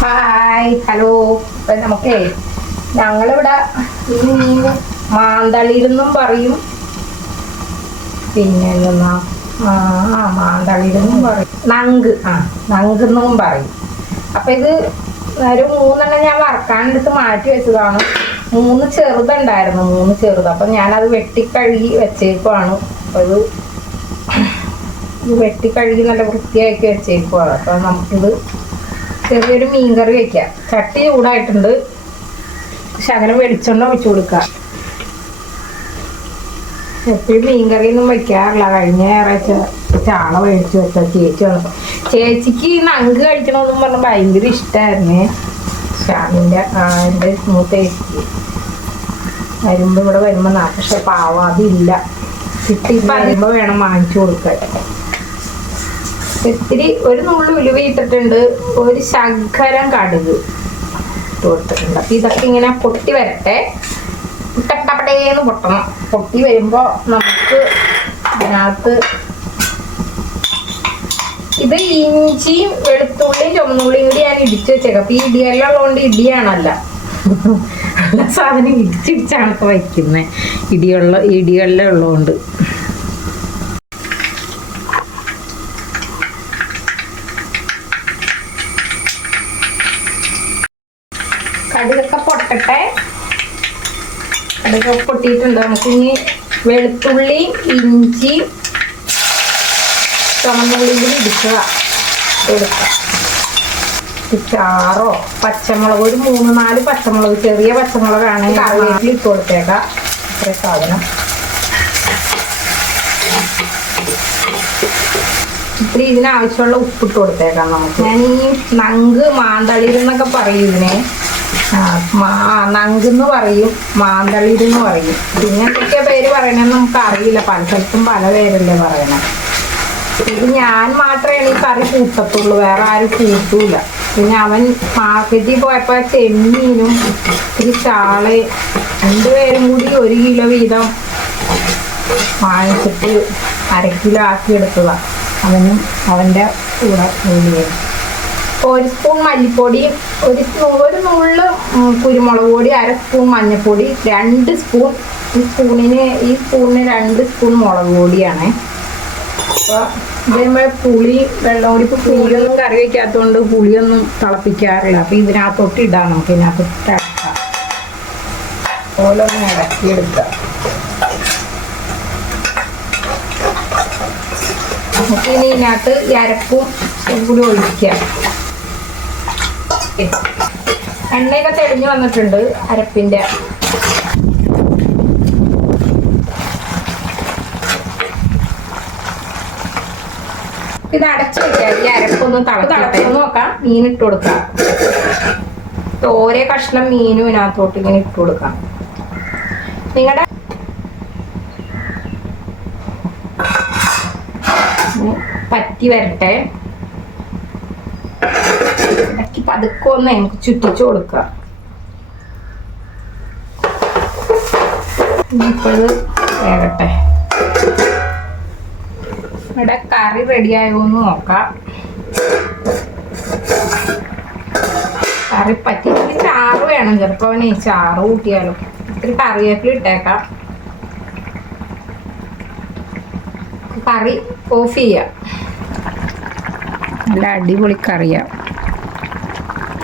Hi hello. ഇപ്പം നമുക്കേ ഞങ്ങളിവിടെ ഈ മീൻ മാന്തളിരെന്നും പറയും, പിന്നെ എന്തെന്നാ മാന്തളിരെന്നും പറയും, നങ്കെന്നും പറയും. അപ്പം ഇത് ഒരു 3 ഞാൻ വറക്കാനെടുത്ത് മാറ്റി വെച്ചതാണ്. 3 ചെറുതുണ്ടായിരുന്നു, 3 ചെറുത്. അപ്പം ഞാനത് വെട്ടിക്കഴുകി വെച്ചേക്കുവാണ്. അത് വെട്ടിക്കഴുകി നല്ല വൃത്തിയാക്കി വെച്ചേക്കുവാണ്. അപ്പം നമുക്കിത് ചെറിയൊരു മീൻകറി വെക്കാം. ചട്ടി ചൂടായിട്ടുണ്ട്, ശകലം വെളിച്ചെണ്ണ ഒഴിച്ചു കൊടുക്കുക. എപ്പോഴും മീൻകറിയൊന്നും വെക്കാറില്ല. കഴിഞ്ഞ ഞായറാഴ്ച ചാള മേടിച്ചു വെച്ചാൽ ചേച്ചി വന്നപ്പോൾ ചേച്ചിക്ക് നങ്ക് കഴിക്കണമെന്നും പറഞ്ഞാൽ ഭയങ്കര ഇഷ്ടമായിരുന്നേ. ശ്യാമിൻ്റെ എൻ്റെ മൂത്ത ചേച്ചിക്ക് വരുമ്പോൾ ഇവിടെ വരുമ്പോൾ പക്ഷെ പാവം അതില്ല, കിട്ടി വരുമ്പോൾ വേണം വാങ്ങിച്ചു കൊടുക്കാൻ. ഇത്തിരി ഒരു നുള്ളു ഉലുവ ഇട്ടിട്ടുണ്ട്, ഒരു ശകലം കടുക് ഇട്ട് കൊടുത്തിട്ടുണ്ട്. അപ്പം ഇതൊക്കെ ഇങ്ങനെ പൊട്ടി വരട്ടെ, ടപ്പടേന്ന് പൊട്ടണം. പൊട്ടി വരുമ്പോൾ നമുക്ക് ഇതിനകത്ത് ഇത് ഇഞ്ചിയും വെളുത്തുള്ളിയും ചുമന്നുള്ളിയും കൂടി ഞാൻ ഇടിച്ച് വെച്ചേക്കാം. അപ്പം ഈ ഇടിയെല്ലാം ഉള്ളതുകൊണ്ട് ഇടിയാണല്ല, നല്ല സാധനം ഇടിച്ചിടിച്ചാണ് ഇപ്പോൾ വയ്ക്കുന്നത്. ഇടിയെല്ലാം ഉള്ളതുകൊണ്ട് കടുകൊക്കെ പൊട്ടട്ടെ. കടുകൊക്കെ പൊട്ടിയിട്ടുണ്ട്. നമുക്കിനി വെളുത്തുള്ളിയും ഇഞ്ചിയും ചുമന്നുള്ളിയും കൂടി എടുക്കാം. ചാറോ പച്ചമുളക്, ഒരു 3-4 പച്ചമുളക്, ചെറിയ പച്ചമുളകാണെങ്കിൽ കറിവേപ്പില ഇട്ട് കൊടുത്തേക്കാം. ഇത്ര സാധനം ഇത്തിരി ഇതിനാവശ്യമുള്ള ഉപ്പിട്ട് കൊടുത്തേക്കാം നമുക്ക്. ഞാൻ ഈ നങ്ക് മാന്തളിരെന്നൊക്കെ പറയും ഇതിനെ. നങ്കെന്ന് പറയും, മാന്തളിരെന്ന് പറയും. പിന്നെ എന്തൊക്കെ പേര് പറയണമെന്ന് നമുക്ക് അറിയില്ല, പല സ്ഥലത്തും പല പേരല്ലേ പറയണേ. ഇത് ഞാൻ മാത്രമേ ഈ കറി കൂട്ടത്തുള്ളൂ, വേറെ ആരും കൂട്ടൂല. പിന്നെ അവൻ മാർക്കറ്റിൽ പോയപ്പോൾ ചെമ്മീനും ഇത്തിരി ചാളയും 2 പേരും കൂടി 1 കിലോ വീതം വാങ്ങിച്ചിട്ട് 1/2 കിലോ ആക്കി എടുത്തതാണ്. അവനും അവൻ്റെ കൂടെ കൂടിയത്. 1 സ്പൂൺ മല്ലിപ്പൊടിയും, ഒരു നുള്ള് കുരുമുളക് പൊടി, 1/2 സ്പൂൺ മഞ്ഞൾപ്പൊടി, 2 സ്പൂൺ ഈ സ്പൂണിന് 2 സ്പൂൺ മുളക് പൊടിയാണ്. അപ്പോൾ ഇതേപോലെ പുളി വെള്ളം കൂടി. ഇപ്പോൾ പുളിയൊന്നും കറി വയ്ക്കാത്തതുകൊണ്ട് പുളിയൊന്നും തിളപ്പിക്കാറില്ല. അപ്പോൾ ഇതിനകത്തോട്ട് ഇടാം, നമുക്ക് ഇതിനകത്തോട്ട് ഇടക്കാം. അതുപോലെ ഒന്ന് ഇടക്കിയെടുക്കുക. നമുക്ക് ഇനി ഇതിനകത്ത് അരപ്പും കൂടി ഒഴിക്കാം. എണ്ണയൊക്കെ തെളിഞ്ഞ് വന്നിട്ടുണ്ട് അരപ്പിൻ്റെ. ഇത് അടച്ചു വെക്കാം. ഈ അരപ്പൊന്ന് തിളച്ച് നോക്കാം. മീൻ ഇട്ട് കൊടുക്കാം. ഓരോ കഷ്ണം മീനും ഇതിനകത്തോട്ട് ഇങ്ങനെ ഇട്ട് കൊടുക്കാം. നിങ്ങളുടെ പറ്റി വരട്ടെ. ഇടയ്ക്ക് പതുക്കെ ഒന്ന് നമുക്ക് ചുറ്റിച്ചു കൊടുക്കാം. ഇപ്പോഴത് വേകട്ടെ. ഇവിടെ കറി റെഡിയായോന്ന് നോക്കാം. കറി പറ്റി ചാറ് വേണം, ചിലപ്പോൾ അവന് ചാറ് കൂട്ടിയാലോ. ഇത്തിരി കറിവേപ്പില ഇട്ടേക്കാം. കറി ഓഫ് ചെയ്യാം. നല്ല അടിപൊളി കറിയാണ്.